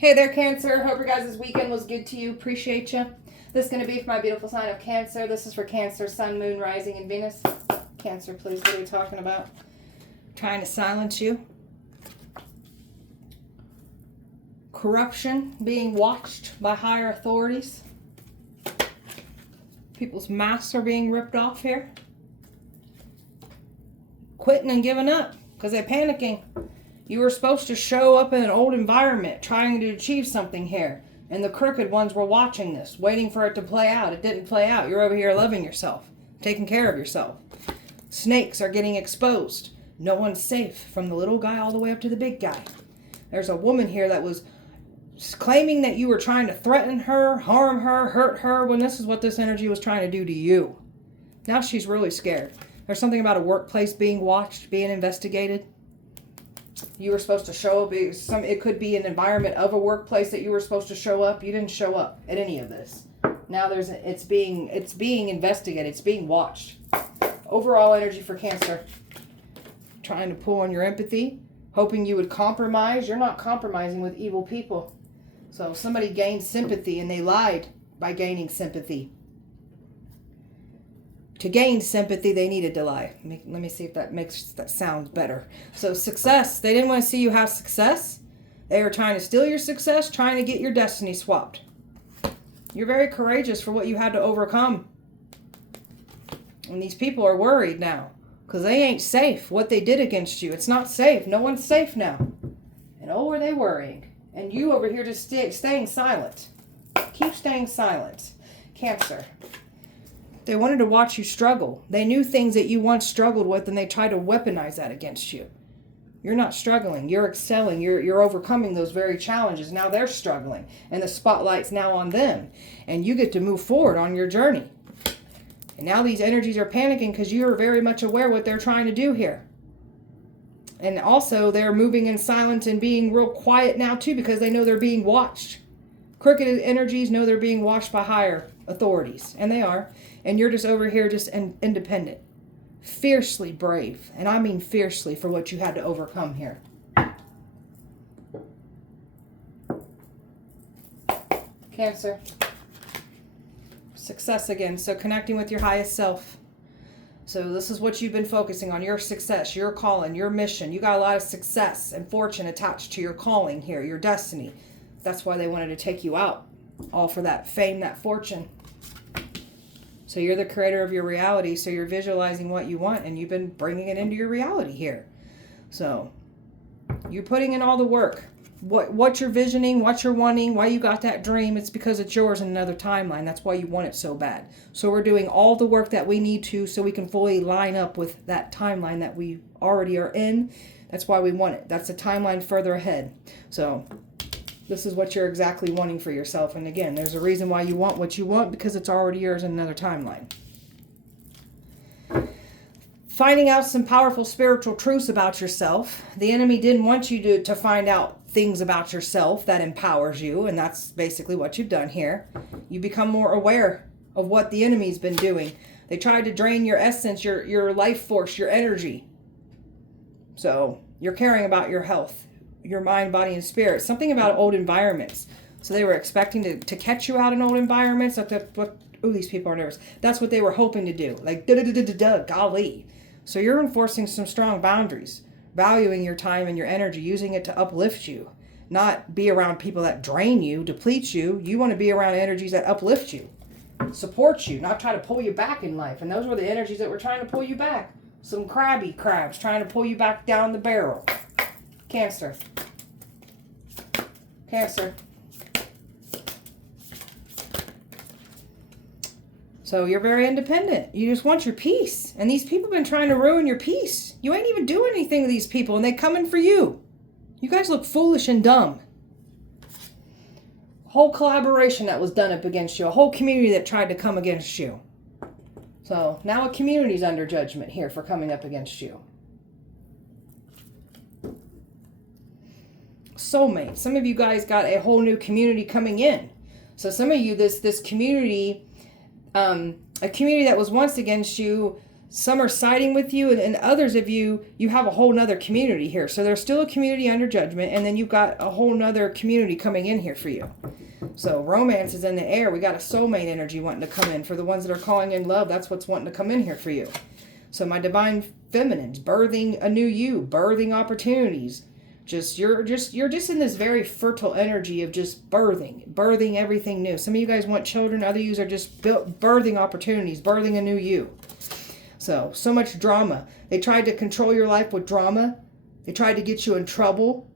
Hey there, Cancer. Hope your guys' weekend was good to you. Appreciate you. This is going to be for my beautiful sign of Cancer. This is for Cancer, Sun, Moon, Rising, and Venus. Cancer, please, what are we talking about? Trying to silence you. Corruption, being watched by higher authorities. People's masks are being ripped off here. Quitting and giving up because they're panicking. You were supposed to show up in an old environment trying to achieve something here. And the crooked ones were watching this, waiting for it to play out. It didn't play out. You're over here loving yourself, taking care of yourself. Snakes are getting exposed. No one's safe, from the little guy all the way up to the big guy. There's a woman here that was claiming that you were trying to threaten her, harm her, hurt her, when this is what this energy was trying to do to you. Now she's really scared. There's something about a workplace being watched, being investigated. You were supposed to show up. It could be an environment of a workplace that you were supposed to show up. You didn't show up at any of this. Now it's being investigated. It's being watched. Overall energy for Cancer. Trying to pull on your empathy, hoping you would compromise. You're not compromising with evil people. So somebody gained sympathy and they lied by gaining sympathy. To gain sympathy, they needed to lie. Let me see if that sounds better. So success. They didn't want to see you have success. They were trying to steal your success, trying to get your destiny swapped. You're very courageous for what you had to overcome. And these people are worried now because they ain't safe. What they did against you, it's not safe. No one's safe now. And oh, are they worrying. And you over here just staying silent. Keep staying silent. Cancer. They wanted to watch you struggle. They knew things that you once struggled with and they tried to weaponize that against you. You're not struggling. You're excelling. You're overcoming those very challenges. Now they're struggling and the spotlight's now on them. And you get to move forward on your journey. And now these energies are panicking because you are very much aware what they're trying to do here. And also they're moving in silence and being real quiet now too because they know they're being watched. Crooked energies know they're being watched by higher authorities. And they are. And you're just over here just independent. Fiercely brave. And I mean fiercely for what you had to overcome here. Cancer. Success again. So connecting with your highest self. So this is what you've been focusing on. Your success, your calling, your mission. You got a lot of success and fortune attached to your calling here. Your destiny. That's why they wanted to take you out. All for that fame, that fortune. So you're the creator of your reality. So you're visualizing what you want and you've been bringing it into your reality here. So you're putting in all the work. What you're visioning, what you're wanting, why you got that dream, it's because it's yours in another timeline. That's why you want it so bad. So we're doing all the work that we need to so we can fully line up with that timeline that we already are in. That's why we want it. That's a timeline further ahead. So this is what you're exactly wanting for yourself. And again, there's a reason why you want what you want because it's already yours in another timeline. Finding out some powerful spiritual truths about yourself. The enemy didn't want you to find out things about yourself that empowers you. And that's basically what you've done here. You become more aware of what the enemy's been doing. They tried to drain your essence, your life force, your energy. So you're caring about your health. Your mind, body, and spirit. Something about old environments. So they were expecting to catch you out in old environments. Ooh, these people are nervous. That's what they were hoping to do. Like, golly. So you're enforcing some strong boundaries. Valuing your time and your energy. Using it to uplift you. Not be around people that drain you, deplete you. You want to be around energies that uplift you. Support you. Not try to pull you back in life. And those were the energies that were trying to pull you back. Some crabs trying to pull you back down the barrel. Cancer. Cancer. So you're very independent. You just want your peace. And these people have been trying to ruin your peace. You ain't even doing anything to these people and they coming for you. You guys look foolish and dumb. Whole collaboration that was done up against you. A whole community that tried to come against you. So now a community's under judgment here for coming up against you. Soulmate. Some of you guys got a whole new community coming in. So some of you, this community, a community that was once against you, Some are siding with you, and others of you, you have a whole nother community here. So there's still a community under judgment, and then you've got a whole nother community coming in here for you. So romance is in the air. We got a soulmate energy wanting to come in. For the ones that are calling in love, that's what's wanting to come in here for you. So my divine feminines, birthing a new you, birthing opportunities. You're just in this very fertile energy of just birthing everything new. Some of you guys want children, other yous are just birthing opportunities, birthing a new you. So much drama. They tried to control your life with drama. They tried to get you in trouble.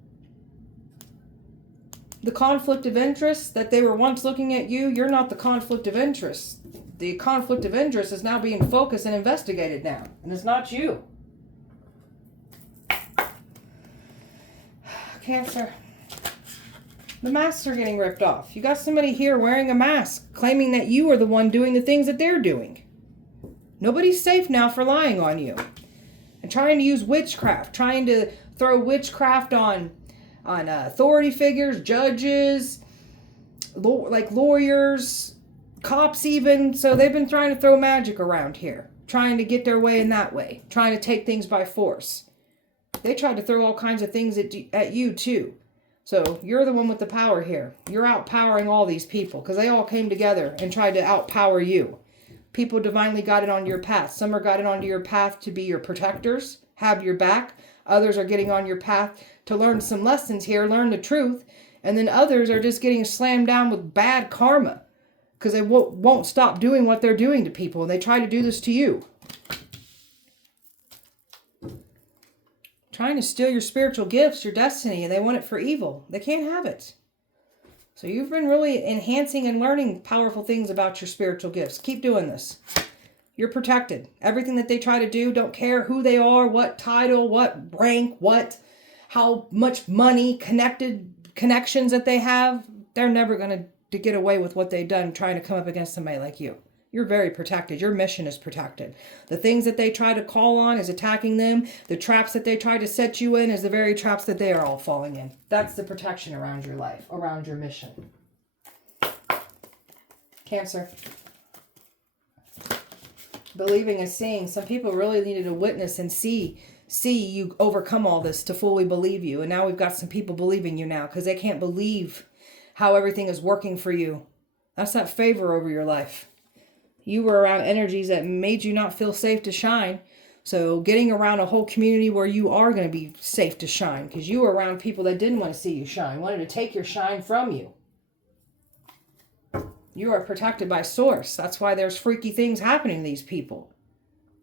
The conflict of interest that they were once looking at you, you're not the conflict of interest. The conflict of interest is now being focused and investigated now. And it's not you. Cancer. The masks are getting ripped off. You got somebody here wearing a mask, claiming that you are the one doing the things that they're doing. Nobody's safe now for lying on you. And trying to use witchcraft, trying to throw witchcraft on authority figures, judges, like lawyers, cops even. So they've been trying to throw magic around here, trying to get their way in that way, trying to take things by force. They tried to throw all kinds of things at you too. So you're the one with the power here. You're outpowering all these people because they all came together and tried to outpower you. People divinely got it on your path. Some are got it onto your path to be your protectors, have your back. Others are getting on your path to learn some lessons here, learn the truth. And then others are just getting slammed down with bad karma because they won't stop doing what they're doing to people. And they try to do this to you. Trying to steal your spiritual gifts, your destiny, and they want it for evil. They can't have it. So you've been really enhancing and learning powerful things about your spiritual gifts. Keep doing this. You're protected. Everything that they try to do, don't care who they are, what title, what rank, how much money, connections that they have. They're never going to get away with what they've done trying to come up against somebody like you. You're very protected. Your mission is protected. The things that they try to call on is attacking them. The traps that they try to set you in is the very traps that they are all falling in. That's the protection around your life, around your mission. Cancer. Believing and seeing. Some people really needed to witness and see you overcome all this to fully believe you. And now we've got some people believing you now because they can't believe how everything is working for you. That's that favor over your life. You were around energies that made you not feel safe to shine. So getting around a whole community where you are going to be safe to shine, because you were around people that didn't want to see you shine, wanted to take your shine from you. You are protected by source. That's why there's freaky things happening to these people.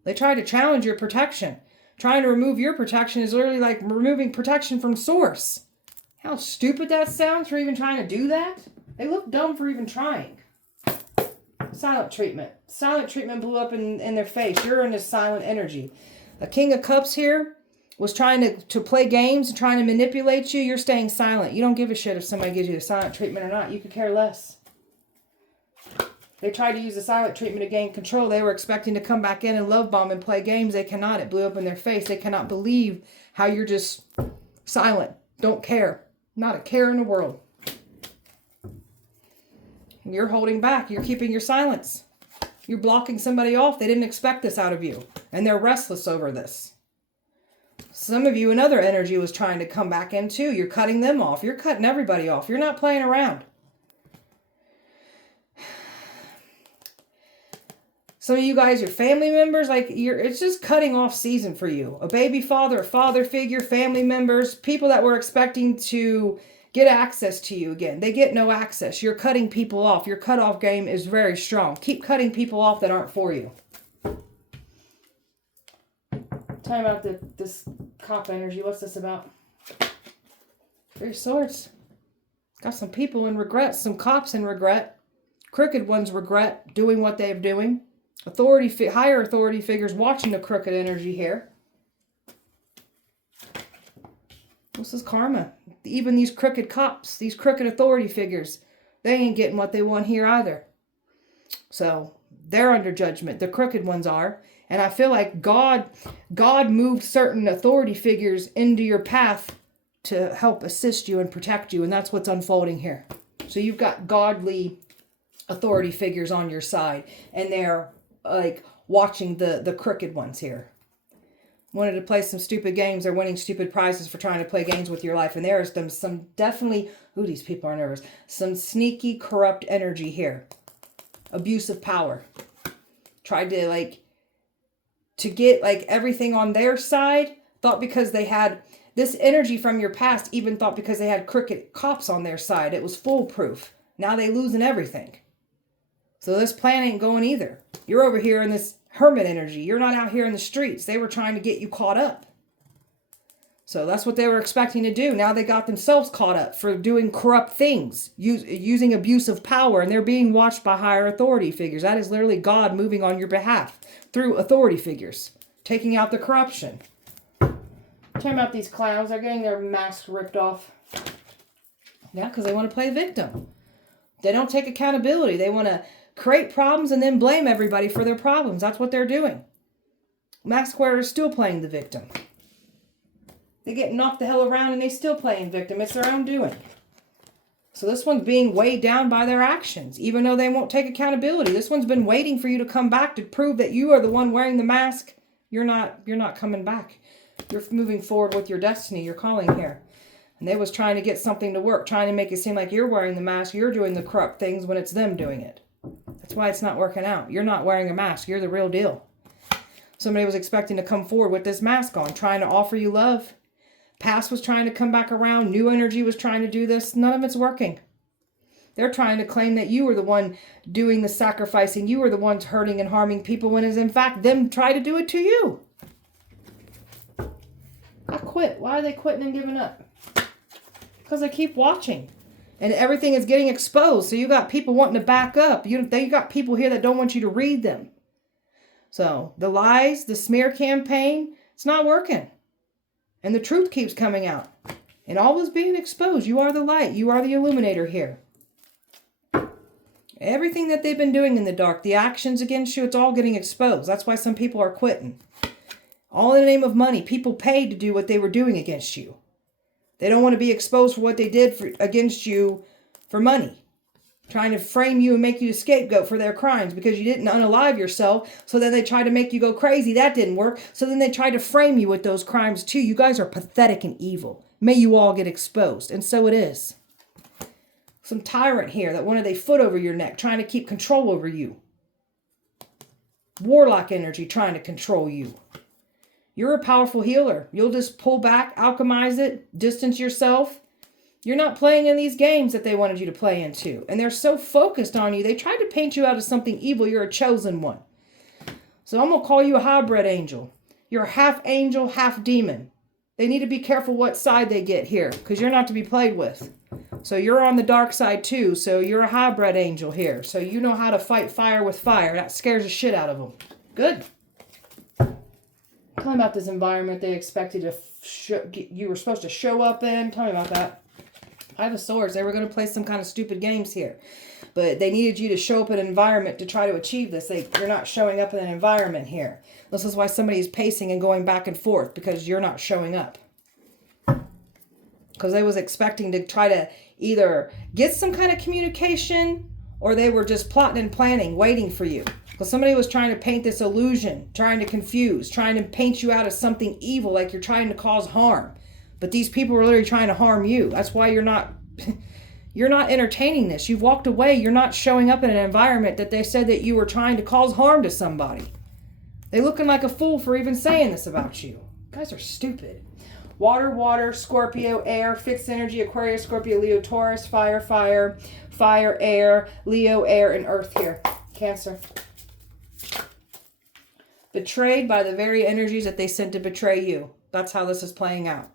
They try to challenge your protection. Trying to remove your protection is literally like removing protection from source. How stupid that sounds for even trying to do that. They look dumb for even trying. Silent treatment. Silent treatment blew up in their face. You're in this silent energy. The King of Cups here was trying to play games and trying to manipulate you. You're staying silent. You don't give a shit if somebody gives you the silent treatment or not. You could care less. They tried to use the silent treatment to gain control. They were expecting to come back in and love bomb and play games. They cannot. It blew up in their face. They cannot believe how you're just silent. Don't care. Not a care in the world. And you're holding back. You're keeping your silence. You're blocking somebody off. They didn't expect this out of you. And they're restless over this. Some of you, another energy was trying to come back in too. You're cutting them off. You're cutting everybody off. You're not playing around. Some of you guys, your family members, it's just cutting off season for you. A baby father, a father figure, family members, people that were expecting to get access to you again. They get no access. You're cutting people off. Your cutoff game is very strong. Keep cutting people off that aren't for you. Tell me about this cop energy. What's this about? Three of Swords. Got some people in regret. Some cops in regret. Crooked ones regret doing what they're doing. Higher authority figures watching the crooked energy here. This is karma. Even these crooked cops, these crooked authority figures, they ain't getting what they want here either. So they're under judgment. The crooked ones are. And I feel like God moved certain authority figures into your path to help assist you and protect you. And that's what's unfolding here. So you've got godly authority figures on your side. And they're like watching the crooked ones here. Wanted to play some stupid games. They're winning stupid prizes for trying to play games with your life. And there's some definitely, ooh, these people are nervous. Some sneaky, corrupt energy here. Abuse of power. Tried to get like everything on their side. Thought because they had this energy from your past, even thought because they had crooked cops on their side, it was foolproof. Now they losing everything. So this plan ain't going either. You're over here in this hermit energy. You're not out here in the streets. They were trying to get you caught up. So that's what they were expecting to do. Now they got themselves caught up for doing corrupt things, using abuse of power, and they're being watched by higher authority figures. That is literally God moving on your behalf through authority figures, taking out the corruption. Talking about these clowns, they're getting their masks ripped off. Yeah, because they want to play victim. They don't take accountability. They want to create problems and then blame everybody for their problems. That's what they're doing. Mask wearers still playing the victim. They get knocked the hell around and they still playing victim. It's their own doing. So this one's being weighed down by their actions, even though they won't take accountability. This one's been waiting for you to come back to prove that you are the one wearing the mask. You're not coming back. You're moving forward with your destiny, your calling here. And they was trying to get something to work, trying to make it seem like you're wearing the mask, you're doing the corrupt things when it's them doing it. That's why it's not working out. You're not wearing a mask. You're the real deal. Somebody was expecting to come forward with this mask on, trying to offer you love. Past was trying to come back around. New energy was trying to do this. None of it's working. They're trying to claim that you were the one doing the sacrificing. You were the ones hurting and harming people when it's in fact them try to do it to you. I quit. Why are they quitting and giving up? Because they keep watching. And everything is getting exposed. So you got people wanting to back up. You got people here that don't want you to read them. So the lies, the smear campaign, it's not working. And the truth keeps coming out. And all is being exposed. You are the light. You are the illuminator here. Everything that they've been doing in the dark, the actions against you, it's all getting exposed. That's why some people are quitting. All in the name of money. People paid to do what they were doing against you. They don't want to be exposed for what they did against you for money. Trying to frame you and make you the scapegoat for their crimes because you didn't unalive yourself. So then they try to make you go crazy. That didn't work. So then they try to frame you with those crimes too. You guys are pathetic and evil. May you all get exposed. And so it is. Some tyrant here that wanted a foot over your neck, trying to keep control over you. Warlock energy trying to control you. You're a powerful healer. You'll just pull back, alchemize it, distance yourself. You're not playing in these games that they wanted you to play into. And they're so focused on you. They tried to paint you out as something evil. You're a chosen one. So I'm going to call you a hybrid angel. You're half angel, half demon. They need to be careful what side they get here because you're not to be played with. So you're on the dark side too. So you're a hybrid angel here. So you know how to fight fire with fire. That scares the shit out of them. Good. Tell me about this environment they expected you were supposed to show up in. Tell me about that. Five of Swords. They were going to play some kind of stupid games here. But they needed you to show up in an environment to try to achieve this. You're not showing up in an environment here. This is why somebody is pacing and going back and forth. Because you're not showing up. Because they was expecting to try to either get some kind of communication. Or they were just plotting and planning, waiting for you. Because somebody was trying to paint this illusion, trying to confuse, trying to paint you out as something evil, like you're trying to cause harm. But these people are literally trying to harm you. That's why you're not entertaining this. You've walked away. You're not showing up in an environment that they said that you were trying to cause harm to somebody. They're looking like a fool for even saying this about you. You guys are stupid. Water, Scorpio, air, fixed energy, Aquarius, Scorpio, Leo, Taurus, fire, air, Leo, air, and earth here. Cancer. Betrayed by the very energies that they sent to betray you. That's how this is playing out.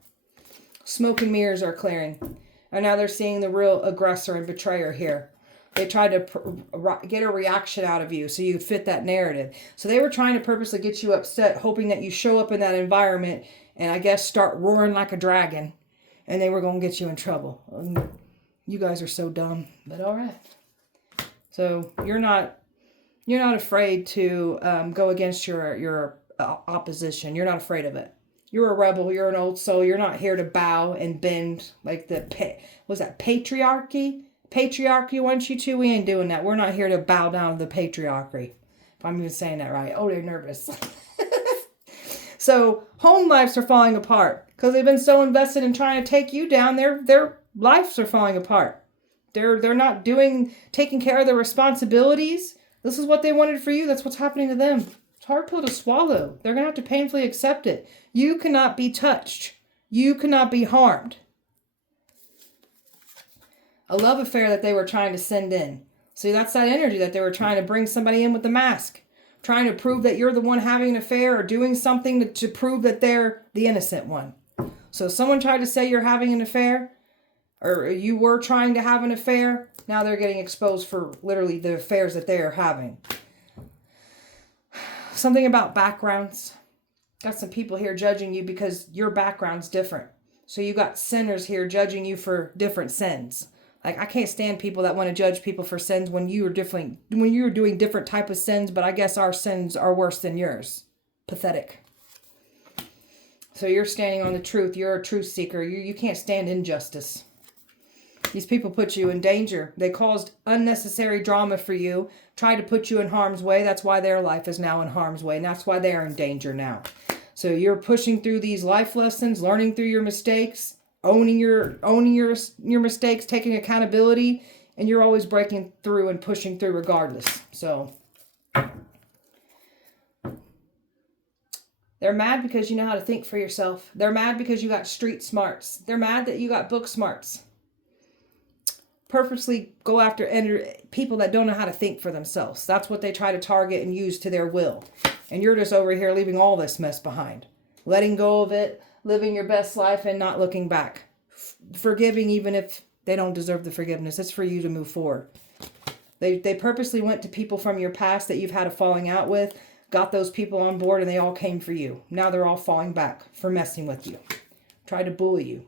Smoke and mirrors are clearing. And now they're seeing the real aggressor and betrayer here. They tried to get a reaction out of you so you fit that narrative. So they were trying to purposely get you upset, hoping that you show up in that environment and I guess start roaring like a dragon. And they were going to get you in trouble. You guys are so dumb, but all right. So you're not afraid to go against your opposition. You're not afraid of it. You're a rebel. You're an old soul. You're not here to bow and bend like was that patriarchy? Patriarchy wants you to. We ain't doing that. We're not here to bow down to the patriarchy. If I'm even saying that right. Oh, they're nervous. So home lives are falling apart because they've been so invested in trying to take you down. Their lives are falling apart. They're not taking care of their responsibilities. This is what they wanted for you. That's what's happening to them. It's a hard pill to swallow. They're going to have to painfully accept it. You cannot be touched. You cannot be harmed. A love affair that they were trying to send in. See, that's that energy that they were trying to bring somebody in with the mask. Trying to prove that you're the one having an affair or doing something to prove that they're the innocent one. So someone tried to say you're having an affair, or you were trying to have an affair. Now they're getting exposed for literally the affairs that they are having. Something about backgrounds. Got some people here judging you because your background's different. So you got sinners here judging you for different sins. Like, I can't stand people that want to judge people for sins when you're doing different type of sins, but I guess our sins are worse than yours. Pathetic. So you're standing on the truth. You're a truth seeker. You can't stand injustice. These people put you in danger. They caused unnecessary drama for you, tried to put you in harm's way. That's why their life is now in harm's way, and that's why they're in danger now. So you're pushing through these life lessons, learning through your mistakes, owning your mistakes, taking accountability, and you're always breaking through and pushing through regardless. So they're mad because you know how to think for yourself. They're mad because you got street smarts. They're mad that you got book smarts. Purposely go after people that don't know how to think for themselves. That's what they try to target and use to their will. And you're just over here leaving all this mess behind. Letting go of it, living your best life and not looking back. Forgiving even if they don't deserve the forgiveness. It's for you to move forward. They purposely went to people from your past that you've had a falling out with, got those people on board, and they all came for you. Now they're all falling back for messing with you. Tried to bully you.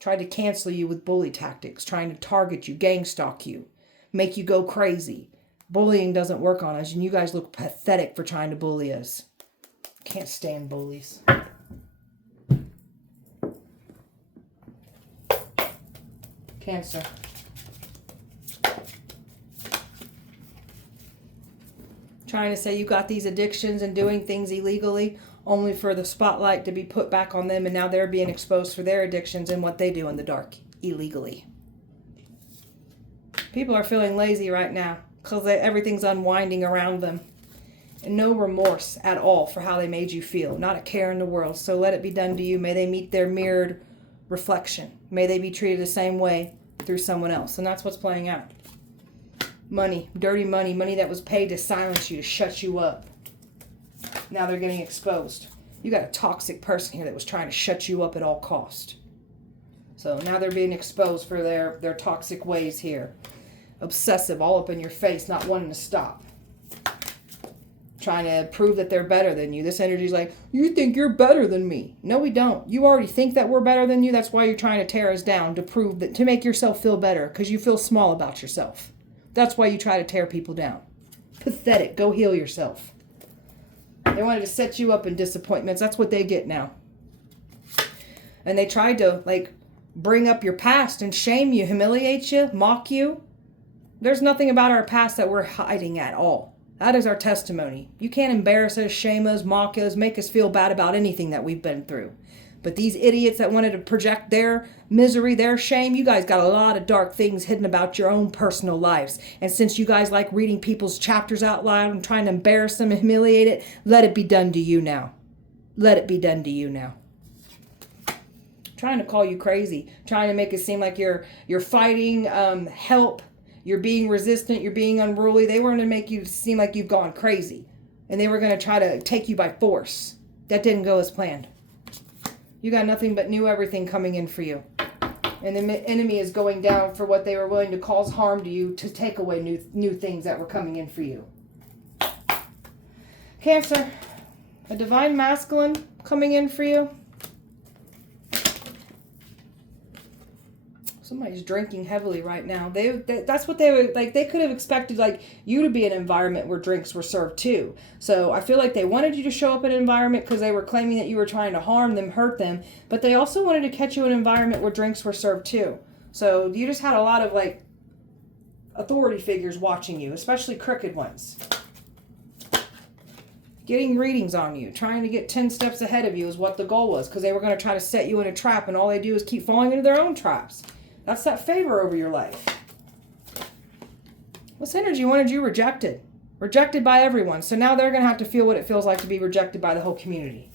Tried to cancel you with bully tactics. Trying to target you, gang stalk you, make you go crazy. Bullying doesn't work on us, and you guys look pathetic for trying to bully us. Can't stand bullies. Cancer. Trying to say you got these addictions and doing things illegally only for the spotlight to be put back on them, and now they're being exposed for their addictions and what they do in the dark illegally. People are feeling lazy right now because everything's unwinding around them. And no remorse at all for how they made you feel. Not a care in the world. So let it be done to you. May they meet their mirrored reflection. May they be treated the same way through someone else. And that's what's playing out. Money. Dirty money. Money that was paid to silence you, to shut you up. Now they're getting exposed. You got a toxic person here that was trying to shut you up at all cost. So now they're being exposed for their toxic ways here. Obsessive, all up in your face, not wanting to stop. Trying to prove that they're better than you. This energy is like, you think you're better than me. No, we don't. You already think that we're better than you. That's why you're trying to tear us down, to prove that, to make yourself feel better, because you feel small about yourself. That's why you try to tear people down. Pathetic. Go heal yourself. They wanted to set you up in disappointments. That's what they get now. And they tried to, bring up your past and shame you, humiliate you, mock you. There's nothing about our past that we're hiding at all. That is our testimony. You can't embarrass us, shame us, mock us, make us feel bad about anything that we've been through. But these idiots that wanted to project their misery, their shame, you guys got a lot of dark things hidden about your own personal lives. And since you guys like reading people's chapters out loud and trying to embarrass them and humiliate it, let it be done to you now. Let it be done to you now. Trying to call you crazy. Trying to make it seem like you're fighting help. You're being resistant. You're being unruly. They were going to make you seem like you've gone crazy. And they were going to try to take you by force. That didn't go as planned. You got nothing but new everything coming in for you. And the enemy is going down for what they were willing to cause harm to you, to take away new things that were coming in for you. Cancer. A divine masculine coming in for you. Somebody's drinking heavily right now. That's what they were like. They could have expected you to be in an environment where drinks were served too. So I feel like they wanted you to show up in an environment because they were claiming that you were trying to harm them, hurt them. But they also wanted to catch you in an environment where drinks were served too. So you just had a lot of authority figures watching you, especially crooked ones. Getting readings on you, trying to get 10 steps ahead of you is what the goal was, because they were going to try to set you in a trap, and all they do is keep falling into their own traps. That's that favor over your life. This energy wanted you rejected. Rejected by everyone. So now they're going to have to feel what it feels like to be rejected by the whole community.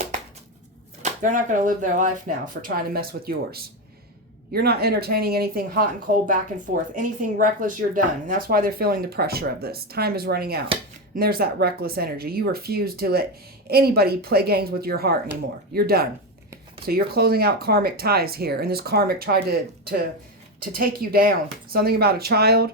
They're not going to live their life now for trying to mess with yours. You're not entertaining anything hot and cold back and forth. Anything reckless, you're done. And that's why they're feeling the pressure of this. Time is running out. And there's that reckless energy. You refuse to let anybody play games with your heart anymore. You're done. So you're closing out karmic ties here. And this karmic tried to take you down. Something about a child.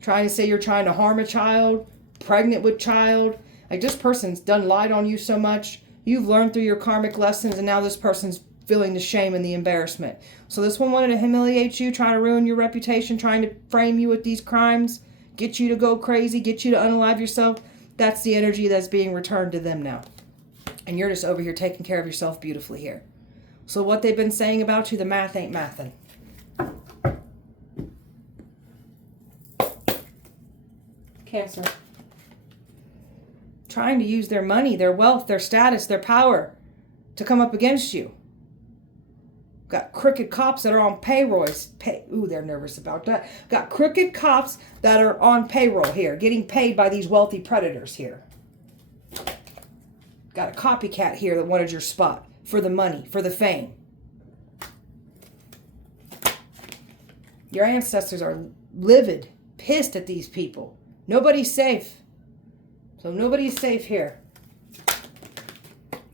Trying to say you're trying to harm a child. Pregnant with child. Like, this person's done lied on you so much. You've learned through your karmic lessons, and now this person's feeling the shame and the embarrassment. So this one wanted to humiliate you, trying to ruin your reputation, trying to frame you with these crimes, get you to go crazy, get you to unalive yourself. That's the energy that's being returned to them now. And you're just over here taking care of yourself beautifully here. So what they've been saying about you, the math ain't mathin'. Cancer. Trying to use their money, their wealth, their status, their power to come up against you. Got crooked cops that are on payrolls. Ooh, they're nervous about that. Got crooked cops that are on payroll here, getting paid by these wealthy predators here. Got a copycat here that wanted your spot for the money, for the fame. Your ancestors are livid, pissed at these people. Nobody's safe. So nobody's safe here.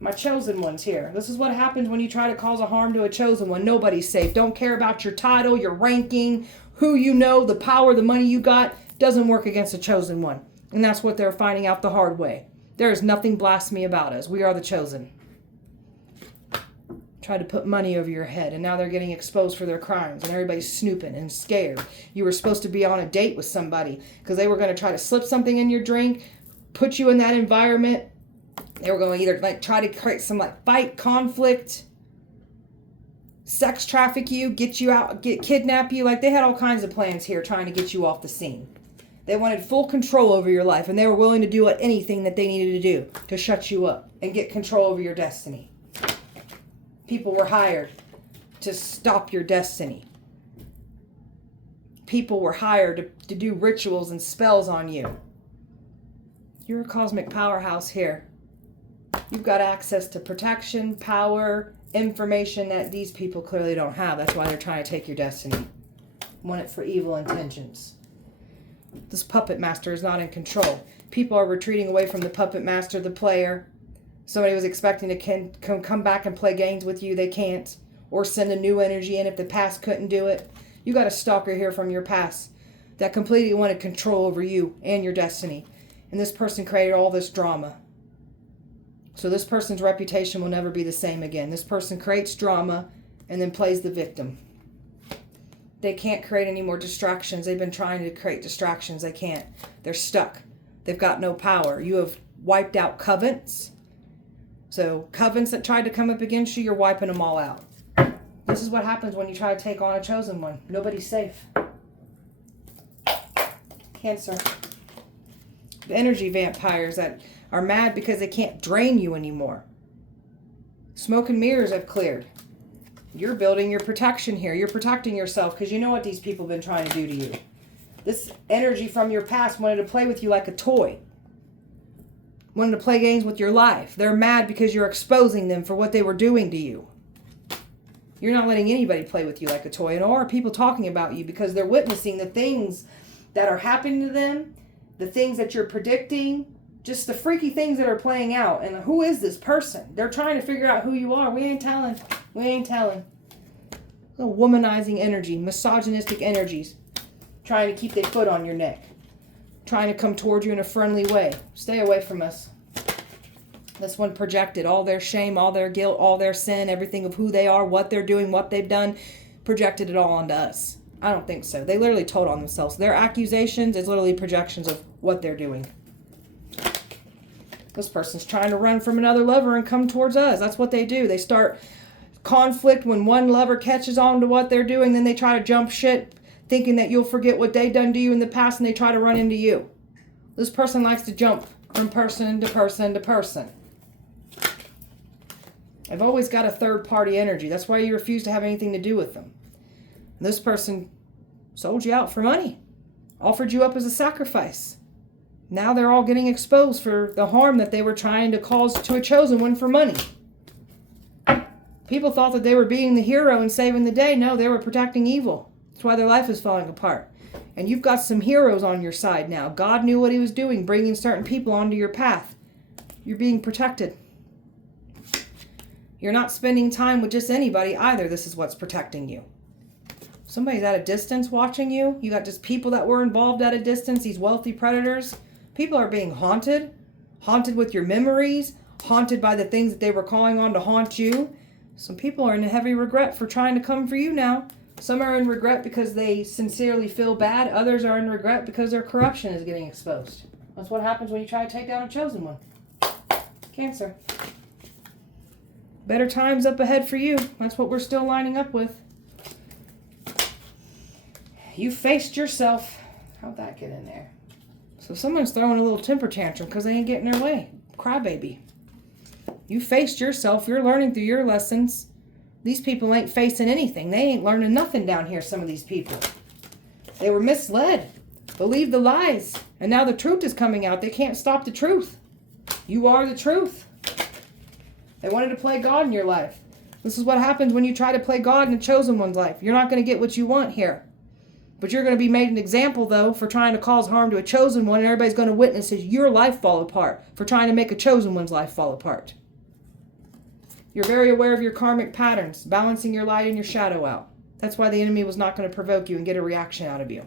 My chosen one's here. This is what happens when you try to cause a harm to a chosen one. Nobody's safe. Don't care about your title, your ranking, who you know, the power, the money you got. Doesn't work against a chosen one. And that's what they're finding out the hard way. There is nothing blasphemy about us. We are the chosen. Tried to put money over your head, and now they're getting exposed for their crimes, and everybody's snooping and scared. You were supposed to be on a date with somebody because they were going to try to slip something in your drink, put you in that environment. They were going to either like try to create some like fight, conflict, sex traffic you, get you out, kidnap you. Like, they had all kinds of plans here trying to get you off the scene. They wanted full control over your life, and they were willing to do anything that they needed to do to shut you up and get control over your destiny. People were hired to stop your destiny. People were hired to do rituals and spells on you. You're a cosmic powerhouse here. You've got access to protection, power, information that these people clearly don't have. That's why they're trying to take your destiny. Want it for evil intentions. This puppet master is not in control. People are retreating away from the puppet master, the player. Somebody was expecting to come back and play games with you. They can't. Or send a new energy in if the past couldn't do it. You got a stalker here from your past that completely wanted control over you and your destiny. And this person created all this drama. So this person's reputation will never be the same again. This person creates drama and then plays the victim. They can't create any more distractions. They've been trying to create distractions. They can't. They're stuck. They've got no power. You have wiped out covens. So covens that tried to come up against you, you're wiping them all out. This is what happens when you try to take on a chosen one. Nobody's safe. Cancer. The energy vampires that are mad because they can't drain you anymore. Smoke and mirrors have cleared. You're building your protection here. You're protecting yourself because you know what these people have been trying to do to you. This energy from your past wanted to play with you like a toy. Wanted to play games with your life. They're mad because you're exposing them for what they were doing to you. You're not letting anybody play with you like a toy. And or are people talking about you because they're witnessing the things that are happening to them, the things that you're predicting, just the freaky things that are playing out. And who is this person? They're trying to figure out who you are. We ain't telling. We ain't telling. A womanizing energy, misogynistic energies, trying to keep their foot on your neck, trying to come toward you in a friendly way. Stay away from us. This one projected all their shame, all their guilt, all their sin, everything of who they are, what they're doing, what they've done, projected it all onto us. I don't think so. They literally told on themselves. Their accusations is literally projections of what they're doing. This person's trying to run from another lover and come towards us. That's what they do. They start conflict when one lover catches on to what they're doing. Then they try to jump shit thinking that you'll forget what they done to you in the past, and they try to run into you. This person likes to jump from person to person to person. I've always got a third-party energy. That's why you refuse to have anything to do with them. And this person sold you out for money, offered you up as a sacrifice. Now they're all getting exposed for the harm that they were trying to cause to a chosen one for money. People thought that they were being the hero and saving the day. No, they were protecting evil. That's why their life is falling apart. And you've got some heroes on your side now. God knew what he was doing, bringing certain people onto your path. You're being protected. You're not spending time with just anybody either. This is what's protecting you. Somebody's at a distance watching you. You got just people that were involved at a distance, these wealthy predators. People are being haunted. Haunted with your memories. Haunted by the things that they were calling on to haunt you. Some people are in heavy regret for trying to come for you now. Some are in regret because they sincerely feel bad. Others are in regret because their corruption is getting exposed. That's what happens when you try to take down a chosen one. Cancer. Better times up ahead for you. That's what we're still lining up with. You faced yourself. How'd that get in there? So someone's throwing a little temper tantrum because they ain't getting their way. Crybaby. You faced yourself. You're learning through your lessons. These people ain't facing anything. They ain't learning nothing down here, some of these people. They were misled. Believed the lies. And now the truth is coming out. They can't stop the truth. You are the truth. They wanted to play God in your life. This is what happens when you try to play God in a chosen one's life. You're not going to get what you want here. But you're going to be made an example, though, for trying to cause harm to a chosen one. And everybody's going to witness your life fall apart for trying to make a chosen one's life fall apart. You're very aware of your karmic patterns, balancing your light and your shadow out. That's why the enemy was not going to provoke you and get a reaction out of you.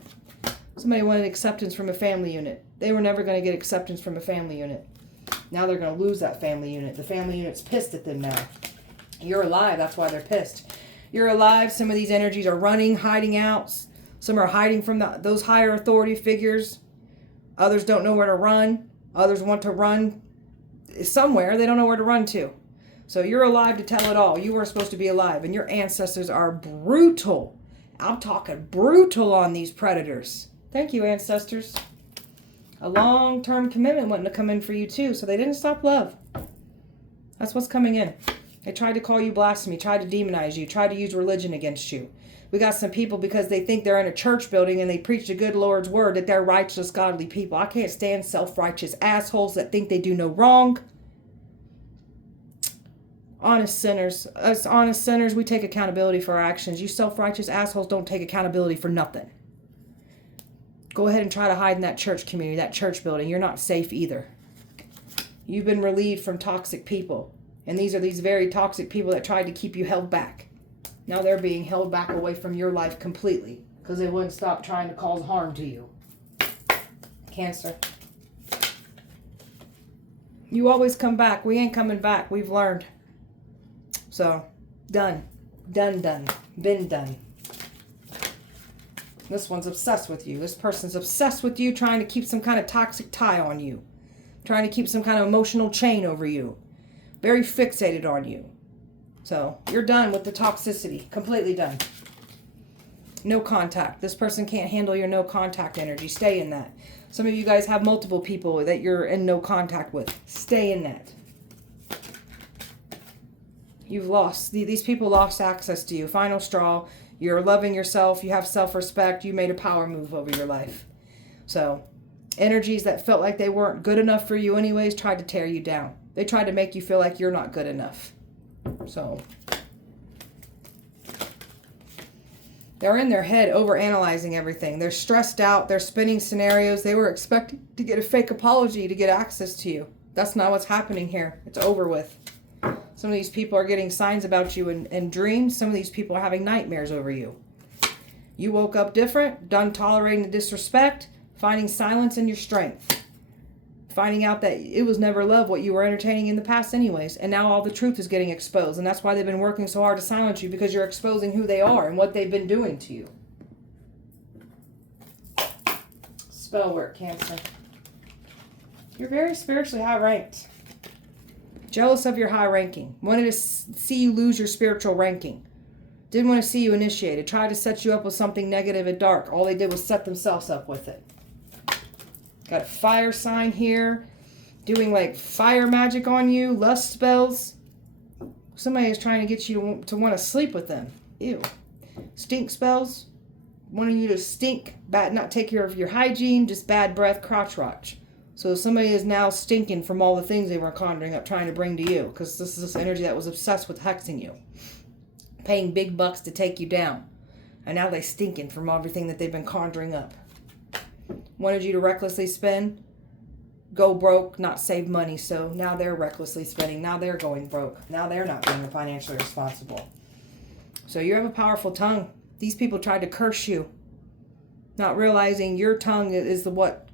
Somebody wanted acceptance from a family unit. They were never going to get acceptance from a family unit. Now they're going to lose that family unit. The family unit's pissed at them now. You're alive. That's why they're pissed. You're alive. Some of these energies are running, hiding out. Some are hiding from those higher authority figures. Others don't know where to run. Others want to run somewhere. They don't know where to run to. So you're alive to tell it all. You were supposed to be alive. And your ancestors are brutal. I'm talking brutal on these predators. Thank you, ancestors. A long-term commitment wanting to come in for you too. So they didn't stop love. That's what's coming in. They tried to call you blasphemy, tried to demonize you, tried to use religion against you. We got some people because they think they're in a church building and they preach the good Lord's word that they're righteous, godly people. I can't stand self-righteous assholes that think they do no wrong. Honest sinners. Us honest sinners, we take accountability for our actions. You self-righteous assholes don't take accountability for nothing. Go ahead and try to hide in that church community, that church building. You're not safe either. You've been relieved from toxic people. And these are these very toxic people that tried to keep you held back. Now they're being held back away from your life completely because they wouldn't stop trying to cause harm to you. Cancer. You always come back. We ain't coming back. We've learned. So, done. Done. Been done. This one's obsessed with you. This person's obsessed with you, trying to keep some kind of toxic tie on you. Trying to keep some kind of emotional chain over you. Very fixated on you. So, you're done with the toxicity. Completely done. No contact. This person can't handle your no contact energy. Stay in that. Some of you guys have multiple people that you're in no contact with. Stay in that. You've lost. These people lost access to you. Final straw. You're loving yourself. You have self-respect. You made a power move over your life. So, energies that felt like they weren't good enough for you anyways tried to tear you down. They tried to make you feel like you're not good enough. So, they're in their head overanalyzing everything. They're stressed out. They're spinning scenarios. They were expecting to get a fake apology to get access to you. That's not what's happening here. It's over with. Some of these people are getting signs about you in dreams. Some of these people are having nightmares over you. You woke up different, done tolerating the disrespect, finding silence in your strength. Finding out that it was never love what you were entertaining in the past anyways. And now all the truth is getting exposed. And that's why they've been working so hard to silence you, because you're exposing who they are and what they've been doing to you. Spellwork, Cancer. You're very spiritually high ranked. Jealous of your high ranking. Wanted to see you lose your spiritual ranking. Didn't want to see you initiated. Tried to set you up with something negative and dark. All they did was set themselves up with it. Got a fire sign here. doing like fire magic on you, lust spells. Somebody is trying to get you to want to sleep with them. Ew. Stink spells. Wanting you to stink, bad, not take care of your hygiene, just bad breath, crotch rotch. So somebody is now stinking from all the things they were conjuring up, trying to bring to you. Because this is this energy that was obsessed with hexing you. Paying big bucks to take you down. And now they're stinking from everything that they've been conjuring up. Wanted you to recklessly spend. Go broke, not save money. So now they're recklessly spending. Now they're going broke. Now they're not being financially responsible. So you have a powerful tongue. These people tried to curse you. Not realizing your tongue is the what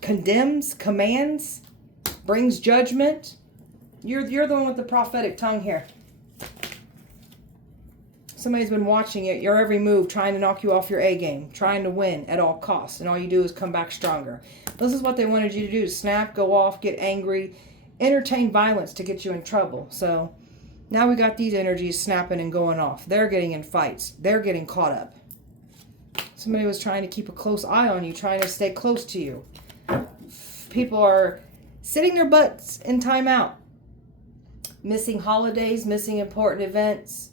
condemns, commands, brings judgment. You're the one with the prophetic tongue here. Somebody's been watching it, your every move, trying to knock you off your A game, trying to win at all costs, and all you do is come back stronger. This is what they wanted you to do: snap, go off, get angry, entertain violence to get you in trouble. So now we got these energies snapping and going off. They're getting in fights. They're getting caught up. Somebody was trying to keep a close eye on you, trying to stay close to you. People are sitting their butts in timeout. Missing holidays, missing important events,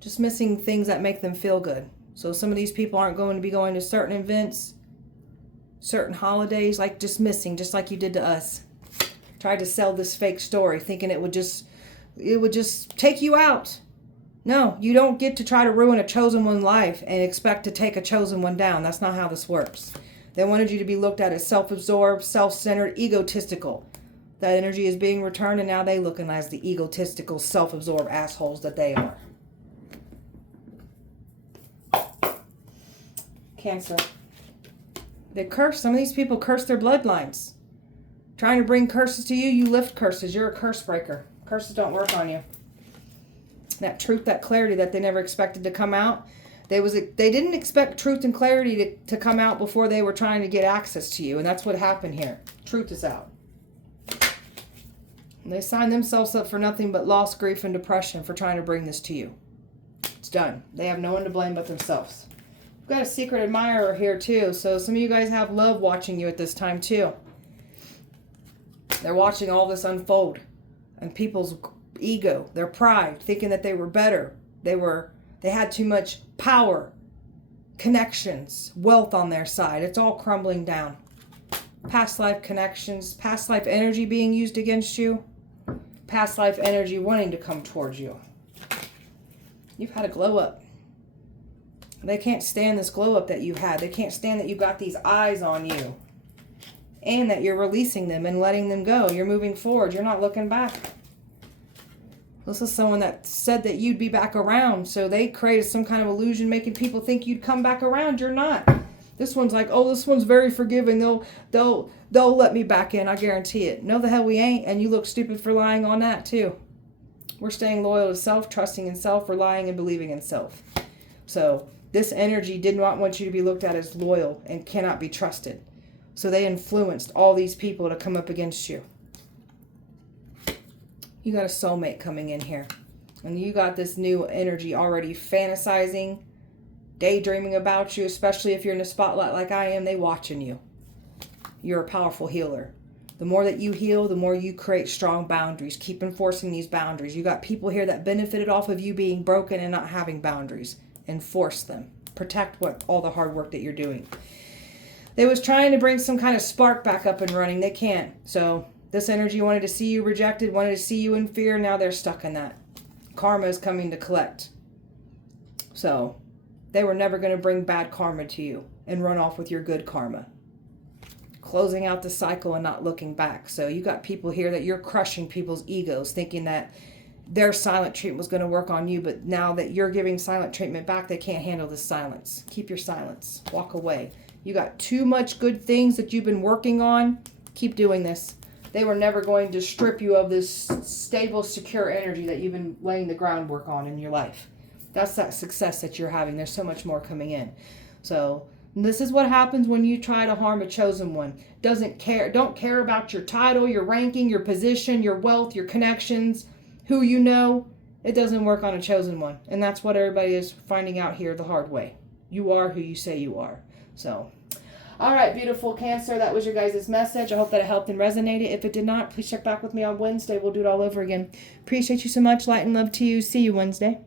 just missing things that make them feel good. So some of these people aren't going to be going to certain events, certain holidays, like just missing, just like you did to us. Tried to sell this fake story, thinking it would just take you out. No, you don't get to try to ruin a chosen one's life and expect to take a chosen one down. That's not how this works. They wanted you to be looked at as self-absorbed, self-centered, egotistical. That energy is being returned, and now they looking as the egotistical, self-absorbed assholes that they are. Cancer. They curse. Some of these people curse their bloodlines. Trying to bring curses to you, you lift curses. You're a curse breaker. Curses don't work on you. That truth, that clarity that they never expected to come out. They didn't expect truth and clarity to come out before they were trying to get access to you. And that's what happened here. Truth is out. And they signed themselves up for nothing but loss, grief, and depression for trying to bring this to you. It's done. They have no one to blame but themselves. We've got a secret admirer here too. So some of you guys have love watching you at this time too. They're watching all this unfold. And people's ego, their pride, thinking that they were better. They had too much power, connections, wealth on their side. It's all crumbling down. Past life connections, past life energy being used against you, past life energy wanting to come towards you. You've had a glow up. They can't stand this glow up that you've had. They can't stand that you've got these eyes on you. And that you're releasing them and letting them go. You're moving forward. You're not looking back. This is someone that said that you'd be back around. So they created some kind of illusion making people think you'd come back around. You're not. This one's like, oh, this one's very forgiving. They'll let me back in. I guarantee it. No, the hell we ain't. And you look stupid for lying on that too. We're staying loyal to self, trusting in self, relying and believing in self. So this energy did not want you to be looked at as loyal and cannot be trusted. So they influenced all these people to come up against you. You got a soulmate coming in here. And you got this new energy already fantasizing, daydreaming about you, especially if you're in the spotlight like I am. They watching you. You're a powerful healer. The more that you heal, the more you create strong boundaries. Keep enforcing these boundaries. You got people here that benefited off of you being broken and not having boundaries. Enforce them. Protect all the hard work that you're doing. They was trying to bring some kind of spark back up and running. They can't. So this energy wanted to see you rejected, wanted to see you in fear. Now they're stuck in that. Karma is coming to collect. So they were never going to bring bad karma to you and run off with your good karma. Closing out the cycle and not looking back. So you got people here that you're crushing people's egos, thinking that their silent treatment was going to work on you. But now that you're giving silent treatment back, they can't handle the silence. Keep your silence. Walk away. You got too much good things that you've been working on. Keep doing this. They were never going to strip you of this stable, secure energy that you've been laying the groundwork on in your life. That's that success that you're having. There's so much more coming in. So this is what happens when you try to harm a chosen one. Don't care about your title, your ranking, your position, your wealth, your connections, who you know. It doesn't work on a chosen one. And that's what everybody is finding out here the hard way. You are who you say you are. So All right, beautiful Cancer. That was your guys' message. I hope that it helped and resonated. If it did not, please check back with me on Wednesday. We'll do it all over again. Appreciate you so much. Light and love to you. See you Wednesday.